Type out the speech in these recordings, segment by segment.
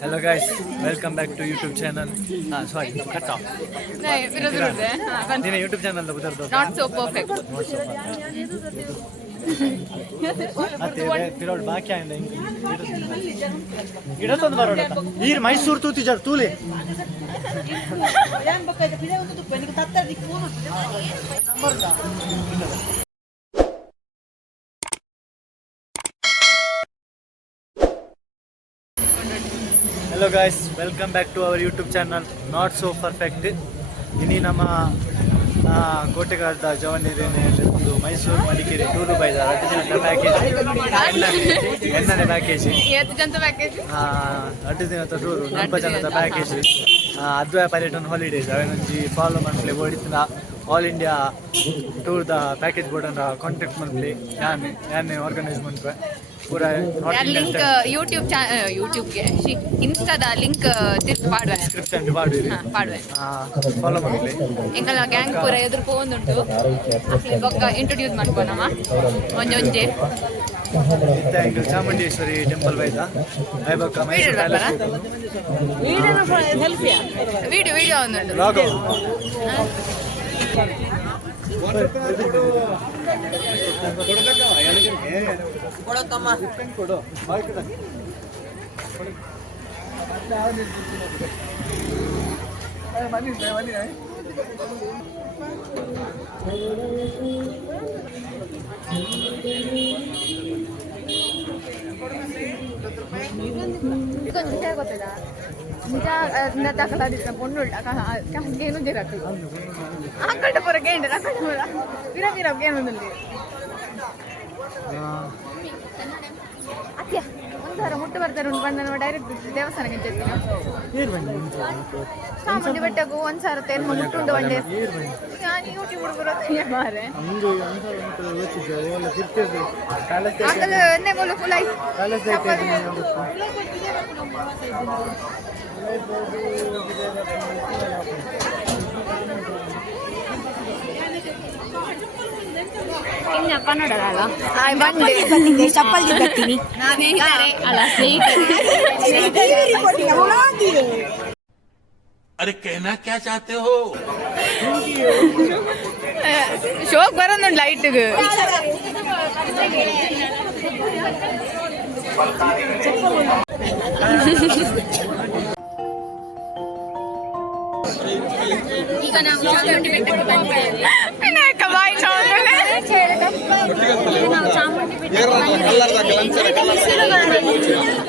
Hello guys, welcome back to YouTube channel. Sorry, cut off. नहीं YouTube channel Not so perfect. फिर बाकी आएंगे इडतೊಂದು ಬರೋಣ ಈ ಮೈಸೂರು ತೂತಿ ಜರ್ ತೂಲೆ Hello guys, welcome back to our YouTube channel Not So Perfect. ಇನ್ನಿ ನಮ್ಮ ಕೋಟೆಗಾರದ ಜವನಿರೇನೆ ಒಂದು ಮೈಸೂರು ಮಡಿಕೇರಿ ಟೂರು ಬೈದ 8 ದಿನದ ಪ್ಯಾಕೇಜ್ ಎಣ್ಣೆ ಪ್ಯಾಕೇಜ್ 8 ಜನದ ಪ್ಯಾಕೇಜ್ 8 ದಿನದ ಟೂರು 4 ಜನದ ಪ್ಯಾಕೇಜ್ ಅದ್ವಯ ಪರ್ಯಟನ ಹಾಲಿಡೇಸ್ ಅವನೊಂಜಿ ಫಾಲೋ ಮನ್ಪ್ಲೆ ಓಡಿತಿನ ಆಲ್ ಇಂಡಿಯಾ ಟೂರ್ ದ ಪ್ಯಾಕೇಜ್ ಬೋರ್ಡ್ ಅಂಡ ಕಾಂಟ್ಯಾಕ್ಟ್ ಮನ್ಪ್ಲೆ ಯಾನೆ ಆರ್ಗನೈಸ್ ಮನ್ಪೆ ಪೂರ ಲಿಂಕ್ ಯೂಟ್ಯೂಬ್ ಗೆ ಇನ್ಸ್ಟಾದ ಲಿಂಕ್ ತಿರ್ತ್ ಪಾಡುವೆ ಡಿಸ್ಕ್ರಿಪ್ಷನ್ ಪಾಡುವೆ ಫಾಲೋ ಮನ್ಪ್ಲೆ ಎಂಕಲ ಗ್ಯಾಂಗ್ ಪೂರ ಎದುರು ಪೋಂದುಂಟು ಅಕ್ಲಿ ಬೊಕ್ಕ ಇಂಟ್ರೊಡ್ಯೂಸ್ ಮಾಡ್ಕೊನಮ ಒಂಜೊಂಜೆ ಇತ್ತ ಚಾಮುಂಡೇಶ್ವರಿ ಟೆಂಪಲ್ ಬೈದ ಐಬಕ್ಕ ಮೈಸೂರು ಪ್ಯಾಲೇಸ್ ವಿಡಿಯೋ ಒಂದುಂಟು ಲಾಗೋ ಗೊತ್ತಿಲ್ಲ ನಿಜ ದಾಖಲಾದ ಪೊಣ್ಣುಳ್ಳ ಏನು ಜಗತ್ತು ಆ ಕಡೆ ಪೂರ ಗೇಂಡ ಆ ಕಡೆ ಪೂರ ವಿರ ಗೇನೊಂದಲ್ಲಿ ಅತ್ಯ ಒಂದಾರ ಮುಟ್ಟು ಬರ್ತಾರೆ ಒಂದು ಬಂದ ಡೈರೆಕ್ಟ್ ದೇವಸ್ಥಾನಕ್ಕೆ ಚಾಮುಂಡಿ ಬೆಟ್ಟಗೂ ಒಂದ್ಸಾರ ತೇನ್ ಮುಟ್ಟುಂಡು ಒಂದೇ ನಾನು ಯೂಟ್ಯೂಬ್ ಹುಡುಗರು ಮಾರೆ ಎಣ್ಣೆಗೋಲು ಫುಲ್ ಕನ್ನಡಲ್ಲ ಚಪ್ಪಲ್ ಬರ್ತೀನಿ ಅಲ್ಲ अरे कहना क्या चाहते हो ಶೋಕ್ ಬರೋದು ಲೈಟ್ಗೆ ಈಗ ನಾವು ಚಾಮುಂಡಿ ಬೆಟ್ಟಕ್ಕೆ ಬಂದಿದ್ದೇವೆ. ವಿನಾಯಕ ಬಾಯಿ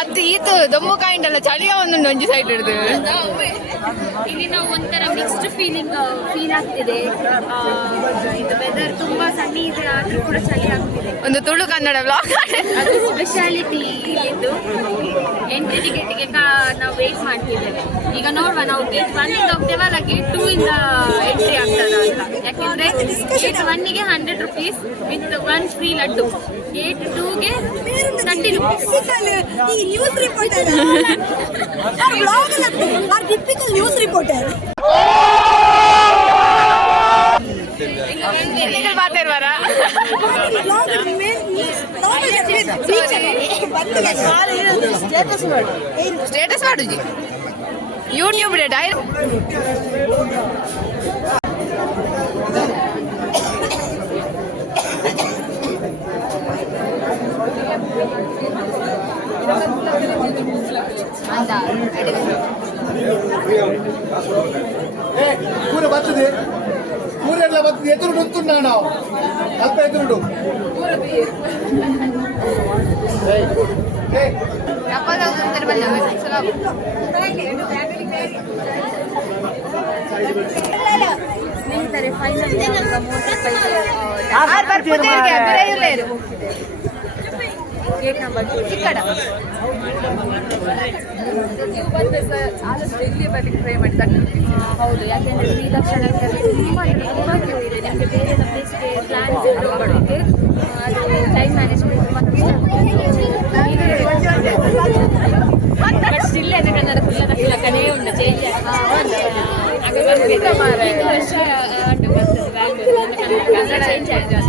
ಅದು ಈತು ದೊಂಬು ಕಾಯಿಂಡಲ್ಲ ಚಳಿಯ ಒಂದೊಂದು ಒಂಜಿ ಸೈಡ್ ಹಿಡಿದು ಇಲ್ಲಿ ನಾವು ಒಂಥರ ಮಿಕ್ಸ್ಡ್ ಫೀಲ್ ಆಗ್ತಿದೆ. ಇದು ವೆದರ್ ತುಂಬಾ ಸಣ್ಣ ಇದೆ ಆದ್ರೂ ಕೂಡ ಚಳಿ ಆಗ್ತಿದೆ. ಒಂದು ತುಳು ಕನ್ನಡ ಬ್ಲಾಗ್ ಅದು ಸ್ಪೆಷಾಲಿಟಿ ಇಲ್ಲಿದ್ದು. ಎಂಟ್ರಿ ಟಿಕೆಟ್ಗೆ ನಾವು ವೇಟ್ ಮಾಡ್ತಿದ್ದೇವೆ. ಈಗ ನೋಡುವ ನಾವು ಗೇಟ್ 1 ಇಂದ ಹೋಗ್ತೇವೆ ಅಲ್ಲ ಗೇಟ್ 2 ಇಂದ ಎಂಟ್ರಿ ಆಗ್ತದ ಅಂತ. ಯಾಕೆಂದ್ರೆ ಗೇಟ್ 1 ಗೆ 100 rupees with 1 free laddu. Gate 2 ಗೆ 30 rupees. न्यूज रिपोर्टर और ब्लॉग लगते हैं और टिपिकल न्यूज रिपोर्टर ಬಾತ್ ಇರ್ವಾರ ಸ್ಟೇಟಸ್ ಮಾಡುಜಿ ಯೂಟ್ಯೂಬ್ ಡೈರೆಕ್ಟ್ ಕೂರ ಬರ್ತದೆ ಕೂರೆಲ್ಲ ಬರ್ತದೆ ಎದುರು ನುಂತುಂಡ ನಾವು ಅಲ್ಪ ಎದುರು ಸ್ನೇಹಿತರೆ ಫೈನಲ್ ಗೇಟ್ ನಂಬರ್ 2 ఇక్కడ ಹೌದು. ಯಾಕೆಂದ್ರೆ ಈ ದಕ್ಷಿಣದಲ್ಲಿ ತುಂಬಾ ಕ್ಯೂ ಇದೆ. ನಿಮಗೆ ಬೇರೆ ಪ್ಲೇಸ್ಗೆ ಪ್ಲಾನ್ಸ್ ಹೋಗೋದಕ್ಕೆ ಅದು ಟೈಮ್ ಮ್ಯಾನೇಜ್ಮೆಂಟ್ ಮತ್ತು ಸ್ಟಿಲ್ ಎದು ಕನ್ನಡ ದಕ್ಷಿಣ ಕನೇ ಉಂಟು ಚೇಂಜ್ ವರ್ಷ ಅಡ್ಡು ಬರ್ತದೆ ಬ್ಯಾಂಗ್ಳೂರು ಕನ್ನಡ ಚೇಂಜ್ ಆಗಿದೆ.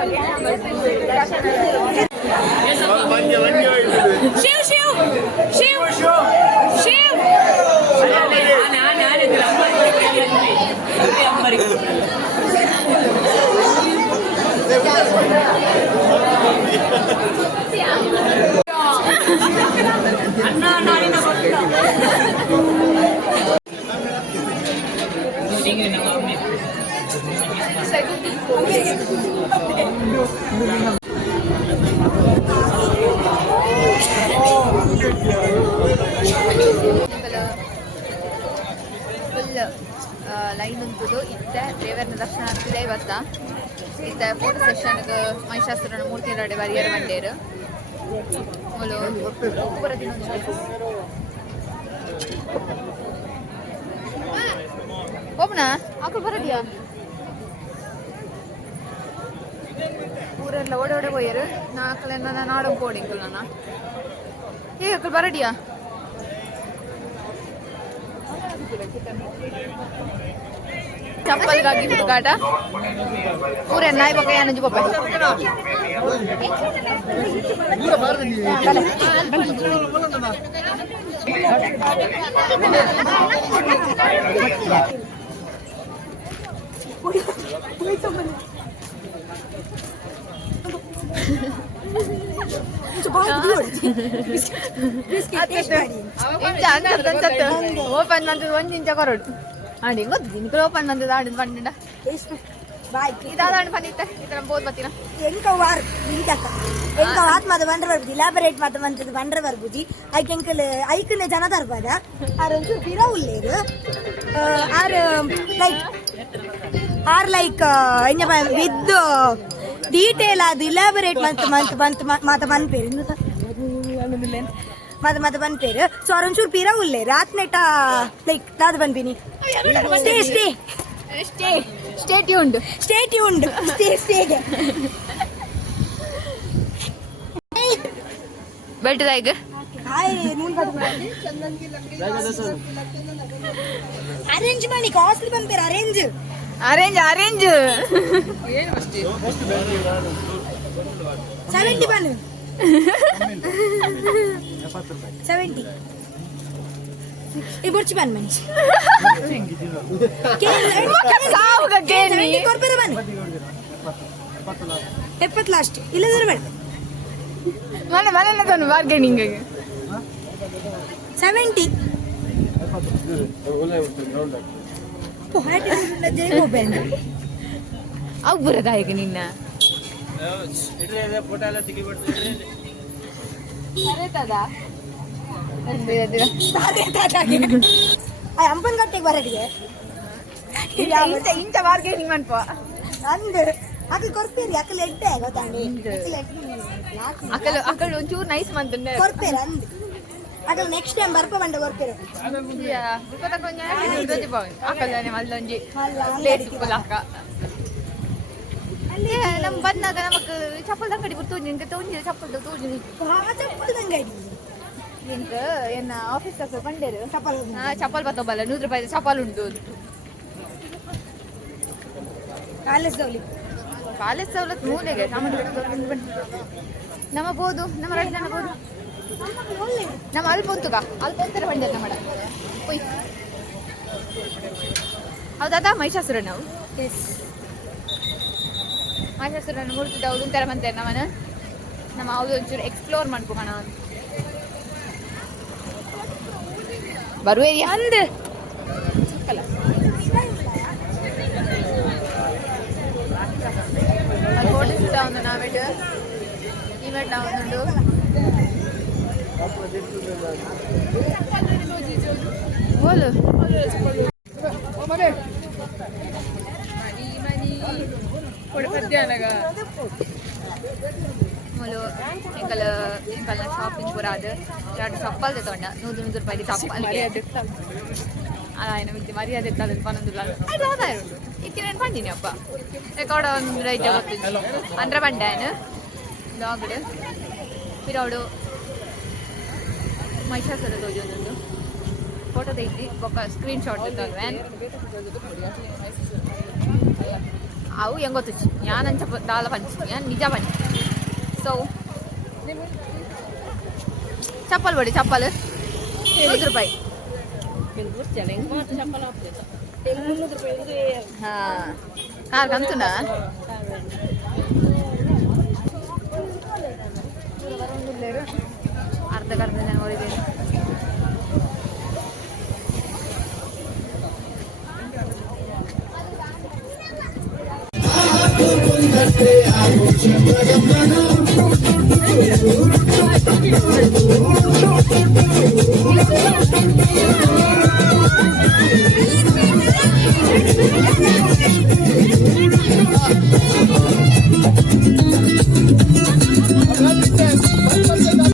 ಬಗ್ಗೆ ಶಿವ್ ಶಿವ್ ಶಿವ್ ಶಿವ್ ಫುಲ್ ಲೈನ್ ಉಂಟುದು ಇತ್ತೆ ದೇವರನ ದರ್ಶನ ಆಗ್ತಿದೆ ಇವತ್ತ ಇತ್ತೆ ಫೋಟೋ ಸೆಷನ್ಗೆ ಮಹಿಷಾಸುರನ ಮೂರ್ತಿ ರೆಡಿ ಬರಿಯರ್ ಬಂಡೇರು ಓಪನ ಆಕಳು ಬರದಿಯಾ ಊರೆಲ್ಲ ಓಡೆ ಹೋಯ್ಯರು ನಾಲ್ಕಲೆಲ್ಲ ನಾಡು ಕೋಡಿಂಗ್ ನಾನು ಏ ಅಕ್ಕಳು ಬರಡಿಯಾ ಚಪ್ಪಲ್ಗಾಗಿ ಹುಡುಗಾಟ ಊರೇ ನಾಯಿ ಬಕ್ಕ ಏನಂಜು ಬಪ್ಪ ಓಪನ್ ಮಂತದ ಒಂದು ಇಂಚ ಕೊರಡು ಆಡಿ ಗೊತ್ತು ನಿನ್ಗೆ ಓಪನ್ ಮಂತದ ಆಡಿದ ಬಂಡ ಇದಾದಾಂಡ್ ಬಂದಿತ್ತೆ ಇದರ ಬೋದ್ ಬತ್ತೀನ ಎಂಕ ವಾರ್ ಇಂತಕ ಎಂಕ ವಾತ್ ಮಾತ ಬಂಡ್ರ ಬರ್ಬುಜಿ ಲ್ಯಾಬರೇಟ್ ಮಾತ ಬಂತದ ಬಂಡ್ರ ಬರ್ಬುಜಿ ಐಕ್ ಎಂಕಲ್ ಐಕನೆ ಜನ ತರ್ಬಾದ ಆರ್ ಒಂಚೂರು ಪಿರ ಉಳ್ಳೇರು ಆರ್ ಲೈಕ್ ಎಂಜ ವಿತ್ ಡೀಟೇಲ್ ಅದು ಇಲಾಬರೇಟ್ ಮಾತ ಮನ್ಪೇರು ಮಾತ ಮನ್ಪೇರು ಸೊ ಅವ್ರ ಒಂಚೂರು ಪಿರ ಉಳ್ಳೇ ರಾತ್ ನೆಟ ಲೈಕ್ ದಾದ ಬಂದ್ಬಿನಿ ಸ್ಟೇ ಟ್ಯೂನ್ಡ್ ಸ್ಟೇಗೆ ಬೆಲ್ಟದ ಈಗ ಅರೇಂಜ್ ಮಾಡಿ ಕಾಸ್ಟ್ಲಿ ಬಂಪೇರು ಅರೇಂಜ್ ಅರೇಂಜ್ 70 ಬನ್ನು 70 ಈ ಬುರ್ಚಿ ಬನ್ ಮನಿ ಸಾವುಗ ಕೇಳಿ ಕೊರ್ಪೆರ ಬನ್ 70 ಲಾಸ್ಟ್ ಇಲ್ಲದ್ರೆ ಬೇಡ ಮನೆ ತಂದು ಬಾರ್ಗೇನಿಂಗ್ 70 ಅವು ಬುರದಾಯಕ ನಿನ್ನ ಅಂಪನ್ ಕಟ್ಟೆಗೆ ಬರಡಿಗೆ ಇಂಚ ಬಾರ್ಗೇನಿಂಗ್ ಮನ್ಪ ಅಂದು ಅಕ್ಕಲ್ ಕೊರ್ಪೇರಿ ಅಕ್ಕಲ್ ಎಡ್ಡೆ ಗೊತ್ತಾಂಡಿ ಅಕ್ಕಳು ಒಂಚೂರು ನೈಸ್ ಮಂತಂಡೆ ಕೊರ್ಪೇರ ಅಂದು ಅಕ್ಕಲ್ ನೆಕ್ಸ್ಟ್ ಟೈಮ್ ಬರ್ಪ ಬಂಡ ಕೊರ್ಪೇರು ಅಕ್ಕಲ್ಲಾನೆ ಮಲ್ಲೊಂಜಿ ಪ್ಲೇಟ್ ಅಕ್ಕ ಅಲ್ಲಿ ನಮ್ ಬಂದಾಗ ನಮಕ್ ಚಪ್ಪಲ್ ಅಂಗಡಿ ಬಿಟ್ಟು ನಿನ್ಗೆ ತಗೊಂಡಿ ಚಪ್ಪಲ್ ತಗೊಂಡಿ ಚಪ್ಪಲ್ ಅಂಗಡಿ ನಿಂಕ ಏನ ಆಫೀಸ್ ಕಸ ಬಂಡೇರು ಚಪ್ಪಲ್ ಬತ್ತೊಬ್ಬಲ್ಲ 100 ರೂಪಾಯಿ ಚಪ್ಪಲ್ ಉಂಟು ಕಾಲೇಜ್ ಸವಲತ್ತು ಮೂಲೆಗೆ ನಮ್ಮ ಬೋದು ನಮ್ಮ ರೈಟ್ ಜನ ಬೋದು ನಮ್ಮ ಅಲ್ಪೊಂತುಗ ಅಲ್ಪೊಂತರ ಬಂಡೆ ನಮ್ಮ ಒಯ್ ಹೌದಾ ಮಹಿಷಾಸುರ ನಾವು ಮಹಿಷಾಸುರನ ಮೂರ್ತಿ ಹೌದು ಒಂಥರ ಬಂತೇನೆ ನಮ್ಮನ ನಮ್ಮ ಹೌದು ಒಂಚೂರು ಎಕ್ಸ್ಪ್ಲೋರ್ ಮಾಡ್ಕೋಣ ಬರುವೆ ಅಂದ್ ಸಿಕ್ಕಲ್ಲ ಫೋಟೋ ಶೂಟ್ ಆവുന്നു ನಾವೇಟ್ ಇವೆಂಟ್ ಆവുന്നുണ്ട് बोलो ಮೊಲು ಎಂಕಲ್ ಶಾಪಿಂಗ್ ಪೂರ ಅದು 2 ಚಪ್ಪಲ್ ತಗೊಂಡ 100 ರೂಪಾಯಿ ಚಪ್ಪಲ್ ఆయన మీకు మర్యాద ఎత్తాలి పనుందులా అది ఆదాయం ఇచ్చి నేను పండిని అప్ప ఎక్కడ రైట్ అందర పండి ఆయన లాగుడు పిరావుడు మహిషాసుర రోజు ఫోటో తీసి ఒక స్క్రీన్ షాట్ వ్యాన్ ಅವು ಹೆಂಗ್ ಗೊತ್ತು ಯಾನಂಚ ದಾಲ ಪಂಚಿ ಯಾನ್ ನಿಜ ಪಂಚಿ ಸೊ ಚಪ್ಪಲ್ ಬಡಿ ಚಪ್ಪಲ್ 100 ರೂಪಾಯಿ ಕಾರ್ ಕಂತುನಾ ಅರ್ಧ ಜನ ಹೊರಗೆ Aku pun tak ada, aku cuma yang mana.